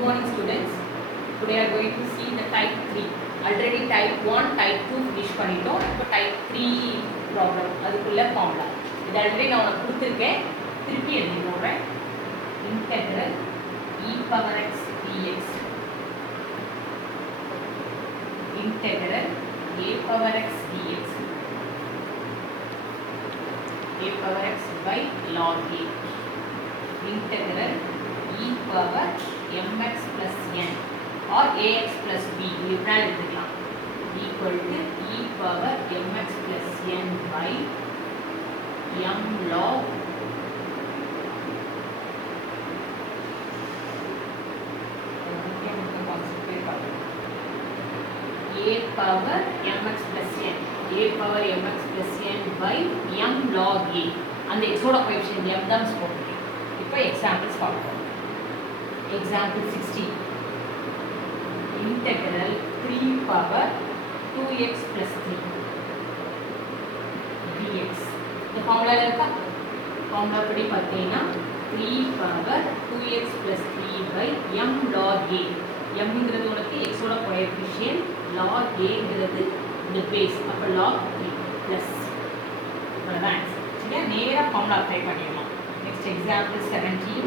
Good morning students. Today we are going to see the type 3. Already type 1, type 2 finish பண்ணிட்டோம். இப்போ type 3 problem. அதுக்குள்ள formula. இது already நான் உங்களுக்கு கொடுத்திருக்கேன். திருப்பி எழுதி போறேன். Integral e power x dx. Integral a power x dx. A power x by log a. Integral e power mx plus n or ax plus b இப்படினால எடுத்துக்கலாம் equal to e power mx plus n by m log a power mx plus n a power mx plus n by m log a அந்த x ஓட coefficient m தான் போட்டுருக்கேன். இப்போ examples பார்ப்போம். Example 16. Integral 3 power 2x plus 3 dx. இந்த formula இருக்கா? formula படி பார்த்தீங்கன்னா 3 power 2x plus 3 by m log a. m ங்கிறது உனக்கு x ஓட கோஎஃபிஷியன்ட், log a ங்கிறது இந்த பேஸ். அப்ப log 3 plus அவ்வளவுதான். சரியா? நேரா formula அப்ளை பண்ணிடலாம். Next example 17.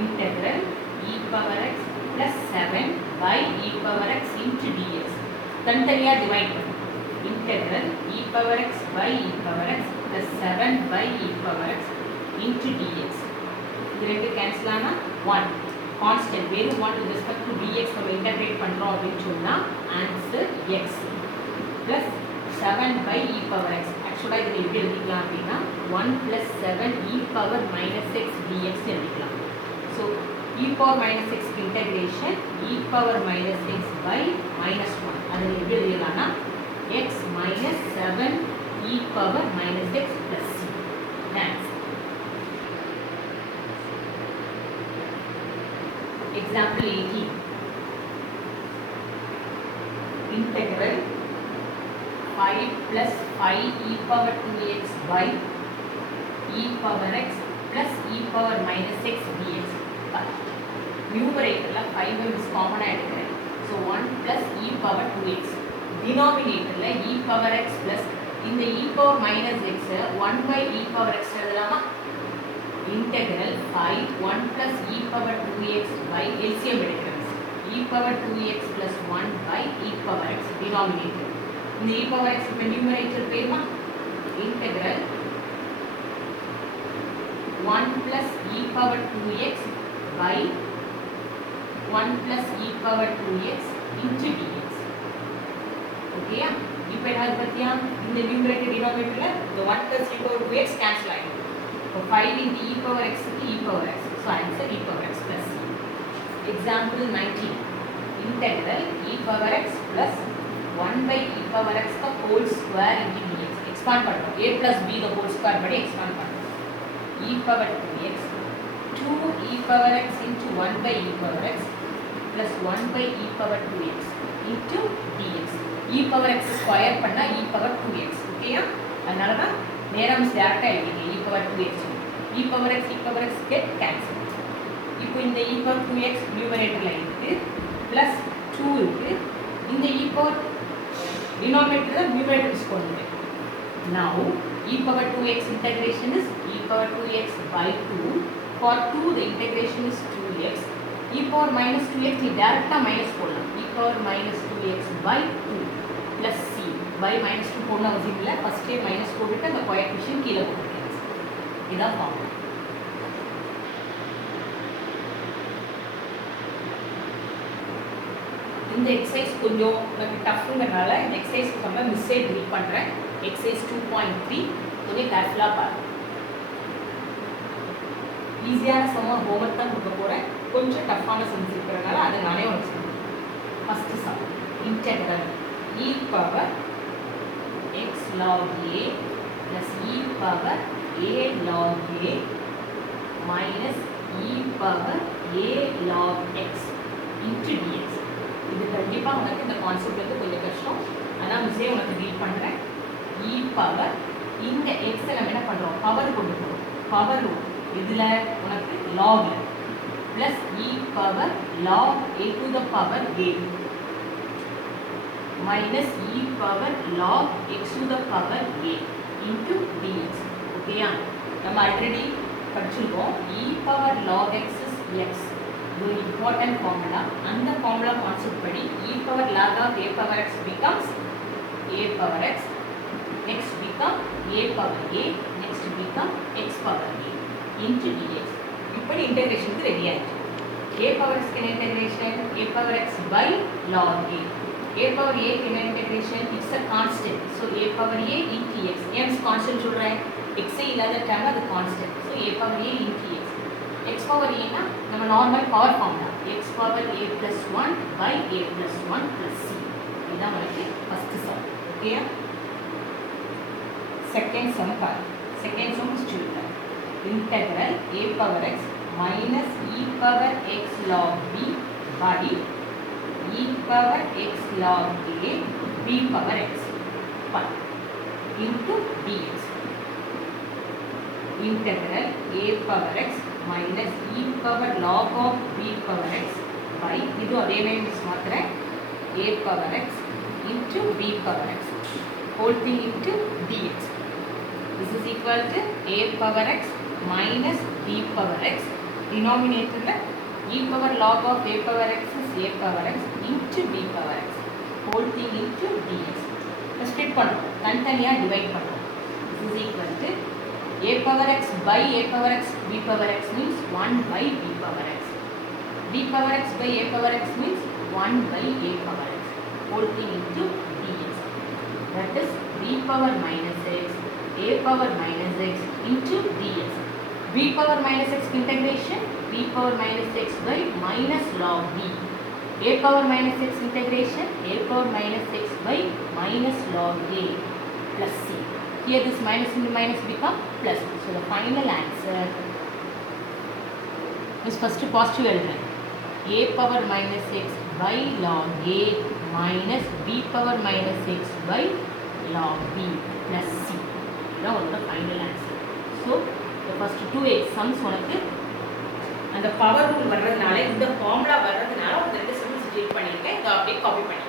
Integral e power x plus 7 by e power x into dx. தனித்தனியா டிவைட் பண்ணு. Integral e power x by e power x plus 7 by e power x into dx. இது ரெண்டு cancel ஆனா 1. Constant வெறும் 1 with respect to dx நம்ம integrate பண்றோம் அப்படின்னு சொன்னா answer x plus 7 by e power x. ஆக்சுவலா இதை எப்படி எழுதிக்கலாம் அப்படின்னா 1 plus 7 e power minus x dx எழுதிக்கலாம். So e power minus x integration e power minus x by minus 1. அதில் எப்படி எழுதலாம்னா x minus 7 e power minus x plus c. That's example 18. Integral 5 plus 5 e power 2x by e power x plus e power minus x dx. Numerator 5 is common எடுக்கிறேன். So 1 plus e power 2x. Denominator e power x plus இந்த e power minus x 1 by e power x எழுதலாமா? Integral 5 1 plus e power 2x by LCM எடுக்கிறேன். e power 2x plus 1 by e power x denominator. இந்த e power x இப்ப numerator பேருமா? Integral 1 plus e power 2x by 1 plus e power 2x into dx. ஓகேயா? இப்போ என்ன பத்தியா? இந்த numerator denominatorல the 1 plus e power 2x cancel ஆயிடும். So 5 into e power x க்கு e power x. So answer e power x plus c. Example 19. Integral e power x plus 1 by e power x का whole square into dx. Expand பண்ணுறோம். a plus b the whole square படி expand பண்ணுறோம். e power 2x 2 e power x into 1 by e power x plus 1 by e power 2x into dx. e power x square பண்ணா e power 2x. ஓகேயா? அதனால தான் நேரா டைரக்டா எழுதிங்க e power 2x. e power x get cancel. இப்போ இந்த e power 2x நியூமரேட்டர்ல இருக்கு plus 2 இருக்கு. இந்த e power denominator நியூமரேட்டர்ஸ் கொண்டு. Now e power 2x integration is e power 2x by 2. For 2 the integration is 2x. e power minus 2x நீ டைரக்டா minus போடலாம். e power minus 2x by 2 plus c. by minus 2 போடணும் அவசியம் இல்லை. ஃபர்ஸ்டே minus போட்டுட்டு அந்த கோஎஃபிஷியன்ட் கீழே போட்டுக்கலாம். இதான் ஃபார்முலா. இந்த எக்ஸசைஸ் கொஞ்சம் எனக்கு டஃப்ங்கிறனால இந்த எக்ஸசைஸ் நம்ம மிஸ்ஸே ரீட் பண்ணுறேன். எக்ஸசைஸ் 2.3 கொஞ்சம் கேர்ஃபுல்லாக பாருங்கள். ஈஸியான சம்ம ஹோம்ஒர்க் தான் கொடுக்க போகிறேன். கொஞ்சம் டஃப்பான சம்ஸ் இருக்கிறனால அதை நானே உனக்கு சொல்லுவேன். First some integral e power x log a plus e power a log a minus e power a log x into dx. இது கண்டிப்பாக உனக்கு இந்த கான்செப்ட் வந்து கொஞ்சம் கஷ்டம். ஆனால் மிஸ்ஸே உனக்கு ரீட் பண்ணுறேன். e பவர் இந்த எக்ஸை நம்ம என்ன பண்ணுறோம்? பவர் கொண்டு போகிறோம். பவர் இதில் உனக்கு லாகில் plus e power log a to the power a minus e power log x to the power a into dx. ஓகேயா? நம்ம ஆல்ரெடி படிச்சிருக்கோம். e power log x is x. இது ஒரு இம்பார்ட்டன்ட் ஃபார்முலா. அந்த ஃபார்முலா கான்செப்ட் படி e power log of a power x becomes a power x, next become a power a, next become x power a into dx. இப்படி இன்டகிரேஷனுக்கு ready ஆயிடுச்சு. a power x can integration a power x by log a. a power a can integration it's a constant, so a power a into x. m is constant சொல்றேன், x இல்லாத time அது constant, so a power a into x. x power a னா நம்ம normal power formula x power a plus 1 by a plus 1 plus c. இதான் நமக்கு first sum. ஓகேயா? Second sum பாருங்க. Second sum is சொல்றேன். integral a power x minus e power x log b by e power x log a b power x into dx. Integral a power x minus e power log of b power x by இது அதே மாதிரி miss மாத்துறேன் a power x into b power x whole thing into dx. This is equal to a power x minus b power x. Denominator e power log of a power x is a power x into b power x whole thing into dx. Split பண்ணுறோம், தனித்தனியாக divide பண்ணுறோம். This is equal to a power x by a power x b power x means 1 by b power x. b power x by a power x means 1 by a power x whole thing into dx. That is b power minus x a power minus x into dx. b power minus x integration b power minus x by minus log b. a power minus x integration a power minus x by minus log a plus c. Here this minus into minus become plus. So the final answer is first positive element a power minus x by log a minus b power minus x by log b plus c. That was the final answer. So the first two sums உனக்கு அந்த power rule வர்றதுனால இந்த formula வர்றதுனால ஒரு ரெண்டு sums split பண்ணிருக்கேன். இதை அப்படியே காப்பி பண்ணி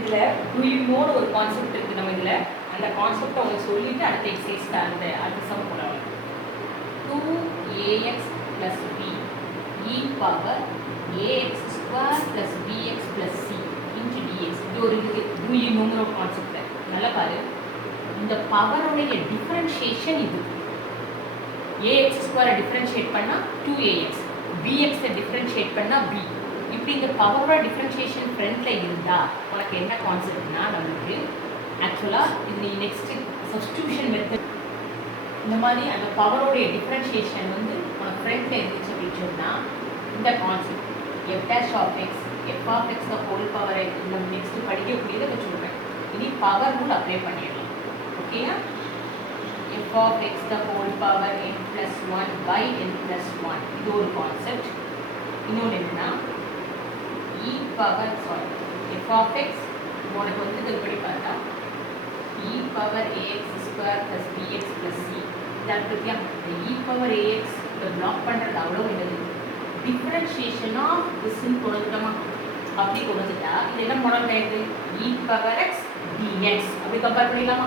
இதுல do you know ஒரு கான்செப்ட் இருக்கு நம்ம இதுல. அந்த கான்செப்ட் உங்களுக்கு சொல்லிட்டு அடுத்த எக்ஸசைஸ் அடுத்த சம் போடலாம். 2ax plus b e power ax square plus bx plus c into dx. இது ஒரு do you know ஒரு கான்செப்ட். நல்லா பாரு, இந்த பவரோடைய டிஃபரன்ஷியேஷன் இது. ax ஸ்கொயரை டிஃபரன்ஷியேட் பண்ணா 2ax, bx டிஃபரன்ஷியேட் பண்ணா b. இப்படி இந்த பவரோட டிஃபரன்ஷியேஷன் ஃப்ரண்ட்ல இருந்தா உனக்கு என்ன கான்செப்ட்னா, நமக்கு ஆக்சுவலா இது நெக்ஸ்ட் சப்ஸ்டிடியூஷன் மெத்தட். இந்த மாதிரி அந்த பவரோடைய டிஃபரன்ஷியேஷன் வந்து உனக்கு ஃப்ரண்ட்ல இருந்துச்சு அப்படின்னு சொன்னா இந்த concept f dash of x f of x the whole power நம்ம நெக்ஸ்ட் படிக்கக்கூடியதை வச்சுருக்கேன். இனி பவர் ரூல் அப்ளை பண்ணிடலாம். ஓகேயா? f of x the whole power n plus 1 by n plus 1 இது ஒரு கான்செப்ட். இன்னொன்று என்னன்னா e power f of x உனக்கு வந்து இதுபடி பார்த்தா e power ax square plus bx plus c. இதாகிட்டியா இந்த e power ax இதை பிளாக் பண்ணுறது அவ்வளோ என்னது டிஃபரன்ஷியேஷன் ஆஃப் திஸ்ன்னு கொடுத்துட்டோமா? அப்படி கொடுத்துட்டா இது என்ன மாடல் ஆயிடுது e power x dx. அப்படி கம்பேர் பண்ணிடலாமா?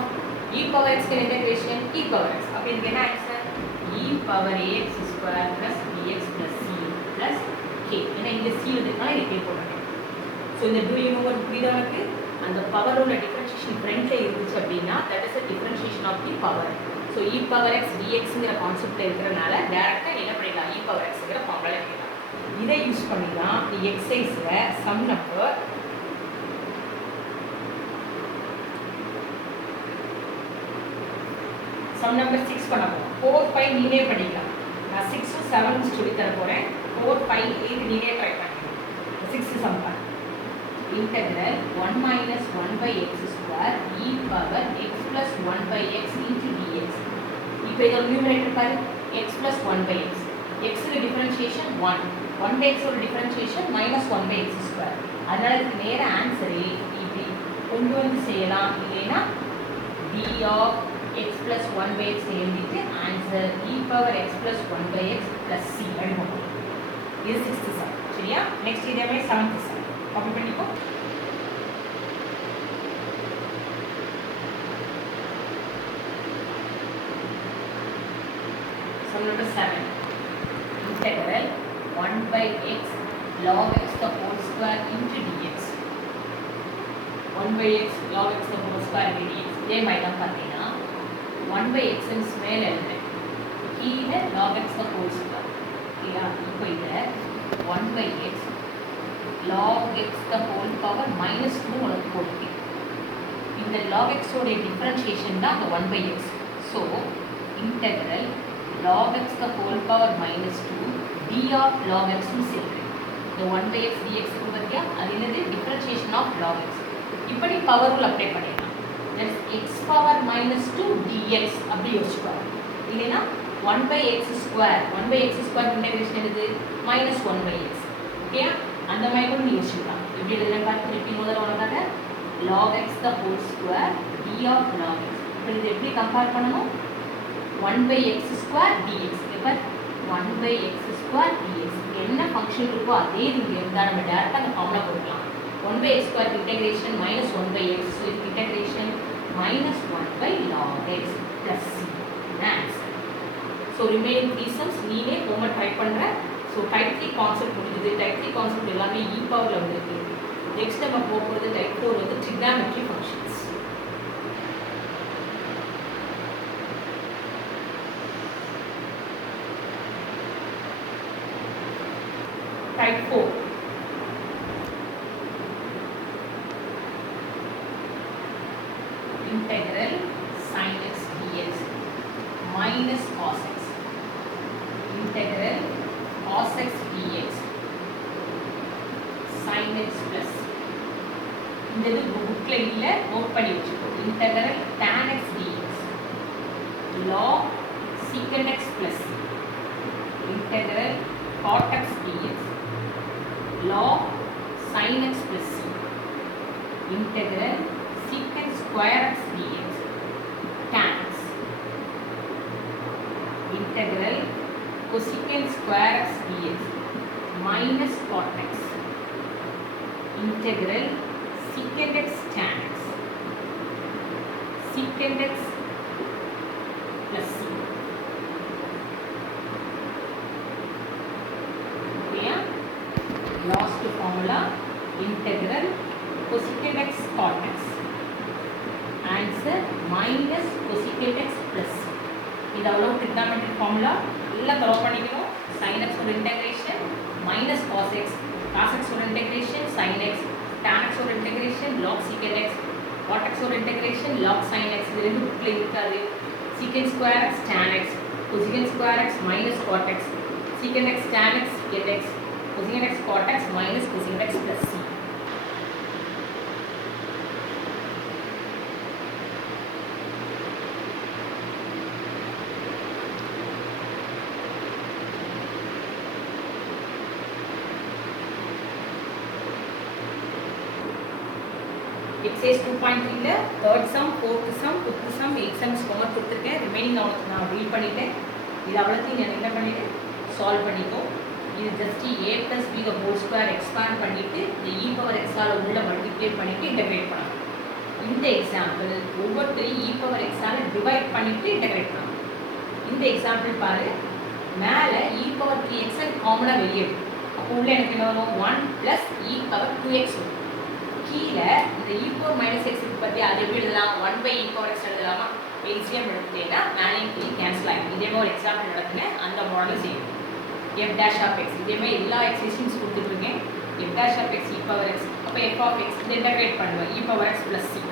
e power x integration e power x அப்படி இதுக்கு என்ன answer e power ax square plus bx plus c plus k. ஏன்னா இந்த c வந்துருக்கனால இதை k போட்டுருக்கேன். ஸோ இந்த do you know what புரியுதா உனக்கு? அந்த பவரோட டிஃபரன்ஷியேஷன் ஃப்ரண்ட்ல இருந்துச்சு அப்படின்னா that is a differentiation of the power. So e power x dxங்கிற கான்செப்ட்ல இருக்கிறனால டேரக்டா என்ன பண்ணிடலாம் e power xங்கிற ஃபார்முலா எழுதிடலாம். இதை யூஸ் பண்ணி தான் இந்த எக்ஸசைஸ்ல சம் நம்பர் சம் நம்பர் 6 பண்ண போறோம். 4 5 நீனே படிக்கலாம். நான் 6 7 சொல்லி தர போறேன். 4 5 8 நீனே ட்ரை பண்ணுங்க. 6 சம் பண்ணு. Integral 1 minus 1 by x square e power x plus 1 by x into dx. இப்போ இதோட நியூமரேட்டர் பாரு x plus 1 by x. x க்கு டிஃபரன்ஷியேஷன் 1. 1 by x ஓட differentiation minus 1 by x square. அதனால இதுக்கு நேர ஆன்சரே இப்படி கொண்டு வந்து செய்யலாம். இல்லைன்னா d of x plus 1 by x எழுதிட்டு answer e power x plus 1 by x plus c எழுதணும். இது 6th sum. சரியா? நெக்ஸ்ட் இதே மாதிரி 7th sum. காப்பி பண்ணிக்கோ. Sum number 7. Integral 1 by x log x the whole square into dx. 1 by x log x the whole square into dx. இதே மாதிரி தான் பார்த்தீங்கன்னா 1 by x ன்னு மேலே எழுதுறேன், கீழே log x the whole square. சரியா? இப்போ இதை 1 by x log x the whole power minus 2 உனக்கு போட்டுருக்கேன். இந்த log x உடைய டிஃபரன்ஷியேஷன் தான் அந்த 1 by x. So integral log x the whole power minus 2 d of log x ன்னு சேர்க்கிறேன். இந்த 1 by x dx பற்றியா அது என்னது டிஃபரன்ஷியேஷன் ஆஃப் log x. இப்படி பவர் ரூல் அப்ளை பண்ணிடலாம். That is x power minus 2 dx அப்படி யோசிச்சுப்பாங்க. இல்லைன்னா 1 by x square 1 by x square integration எடுத்து minus 1 by x. ஓகேயா? அந்த மாதிரி கூட நீ யோசிச்சுக்கலாம். எப்படி எழுதுறேன் பார்த்து திருப்பி முதல்ல உனக்காக log x the whole square d of log x. இப்போ இது எப்படி கம்பேர் பண்ணணும்? 1 by x square dx. இப்போ 1 by x square dx என்ன ஃபங்க்ஷன் இருக்கோ அதே இங்கே இருந்தால் நம்ம டேரெக்டாக அந்த ஃபார்முலா போட்டுக்கலாம். 1 by x square integration minus 1 by x. So integration minus 1 by log x plus c. Answer. So remaining three sums நீனே ஹோம்வொர்க் ட்ரை பண்ணுற. ஸோ டைப் 3 கான்செப்ட் முடிஞ்சது. டைப் 3 கான்செப்ட் எல்லாமே e பவரில் வந்துருக்கு. நெக்ஸ்ட் நம்ம போகிறது டைப் 4 வந்து trigonometry functions. Type 4. Integral sin x dx minus cos x. Integral cos x dx sin x plus. இந்த இது புக்ல இல்ல, நோட் பண்ணி வச்சுக்கோ. Integral tan x dx log secant x plus. Integral cot x dx log sin x plus c. Integral secant square x dx tan x. Integral cosecant square x dx minus cot x. Integral secant x tan x. Secant x plus c. Last formula integral cosecant x cot x. Answer minus cosecant x plus c. இது அவ்வளோ trigonometric formula எல்லாம் தரவு பண்ணிக்கணும். sin x ஒரு integration minus cos x, cos x ஒரு integration sin x, tan x ஒரு integration log secant x, cot x ஒரு integration log sin x. இது ரெண்டு புக்ல இருக்காது. secant square x tan x, cosecant square x minus cot x, secant x tan x secant x, cosecant x cot x minus cosecant x plus c. Exercise 2.3 ல third sum, fourth sum, fifth sum, 8 sums homework கொடுத்திருக்கேன். Remaining அவனுக்கு நான் read பண்ணிட்டேன். இது அவ்வளோத்தையும் நான் என்ன பண்ணிட்டேன், சால்வ் பண்ணிக்கோ. இது just a plus b the whole square expand பண்ணிட்டு இந்த e power x ஆல உள்ள மல்டிப்ளை பண்ணிட்டு இன்டகிரேட் பண்ணலாம். இந்த எக்ஸாம்பிள் ஒவ்வொருத்தரையும் e power x ஆல டிவைட் பண்ணிட்டு இன்டகிரேட் பண்ணலாம். இந்த எக்ஸாம்பிள் பாரு, மேலே e power 3x காமனா வெளியே எடுக்கும். அப்போ உள்ள எனக்கு என்ன வரும், 1 plus e power 2x வரும். கீழே இந்த e power minus x பற்றி அதை எப்படி எழுதலாம், 1 by e power x எழுதலாமா? எல்சிஎம் எடுத்துட்டேன்னா மேலேயும் கீழே கேன்சல் ஆகிடும். இதே மாதிரி ஒரு எக்ஸாம்பிள் நடத்துங்க, அந்த மாடல் செய்யும். f dash of x இதே மாதிரி எல்லா எக்ஸிஸ்டன்ஸ் கொடுத்துட்ருக்கேன். f dash of x e power x, அப்போ f of x இதை இன்டகிரேட் பண்ணுவேன் e power x plus c.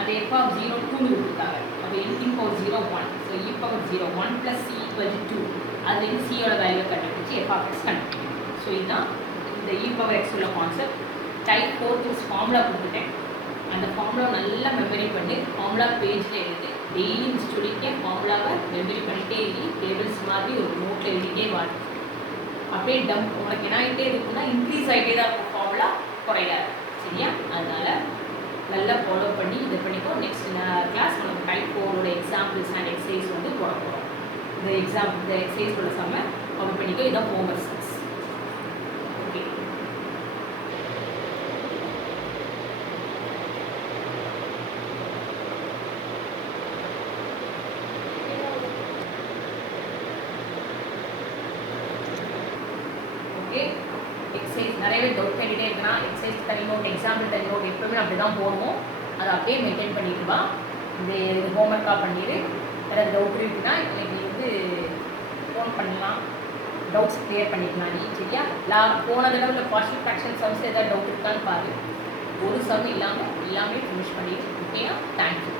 அது f of 0 2 கொடுத்தாங்க. அப்போ anything power 0 1, so e power 0 1 plus c equal to 2. அதுலேருந்து c-யோட வேல்யூ கண்டுபிடிச்சி f of x கண்டுபிடிக்கும். So இதுதான் இந்த e power x உள்ள கான்செப்ட். டைப் 4 ஃபார்முலா கொடுத்துட்டேன். அந்த ஃபார்முலா நல்லா மெமரி பண்ணி ஃபார்முலா பேஜில் எழுதி டெய்லி ஸ்டூடிக்கே ஃபார்முலாவை மெமரி பண்ணிகிட்டே எழுதி டேபிள்ஸ் மாதிரி ஒரு நோட்டில் எழுதிட்டே வாங்க. அப்படியே டம்ப் உனக்கு என்ன ஆகிட்டே இருக்குன்னா இன்க்ரீஸ் ஆகிட்டே தான் இருக்கும், ஃபார்முலா குறையாது. சரியா? அதனால் நல்லா ஃபாலோ பண்ணி இது பண்ணிக்கோ. நெக்ஸ்ட் கிளாஸ் நம்ம டைப் 4 எக்ஸாம்பிள்ஸ் அண்ட் எக்ஸசைஸ் வந்து போட போகிறோம். இந்த எக்ஸசைஸ் உள்ள சம்ம கவர் பண்ணிக்கோ. இதுதான் ஹோம்ஒர்க் 6. Okay, okay. எக்ஸசைஸ் நிறையவே டவுட் கேட்டுகிட்டே இருக்குன்னா எக்ஸசைஸ் தனி நோட், எக்ஸாம்பிள் தனி நோட், எப்பவுமே அப்படி தான் போடுவோம். அதை அப்படியே மெயின்டைன் பண்ணிட்டு வா. இந்த ஹோம்ஒர்க்காக பண்ணிடு. வேறு டவுட் இருக்குன்னா இன்னைக்கு வந்து ஃபோன் பண்ணலாம், டவுட்ஸ் கிளியர் பண்ணிக்கலாம் நீ. சரியா? போன தடவை பார்ஷியல் ஃப்ராக்ஷன் சம்ஸ் ஏதாவது டவுட் இருக்கான்னு பாரு. ஒரு சம் இல்லாமல் எல்லாமே ஃபினிஷ் பண்ணிடு. ஓகேயா? தேங்க்யூ.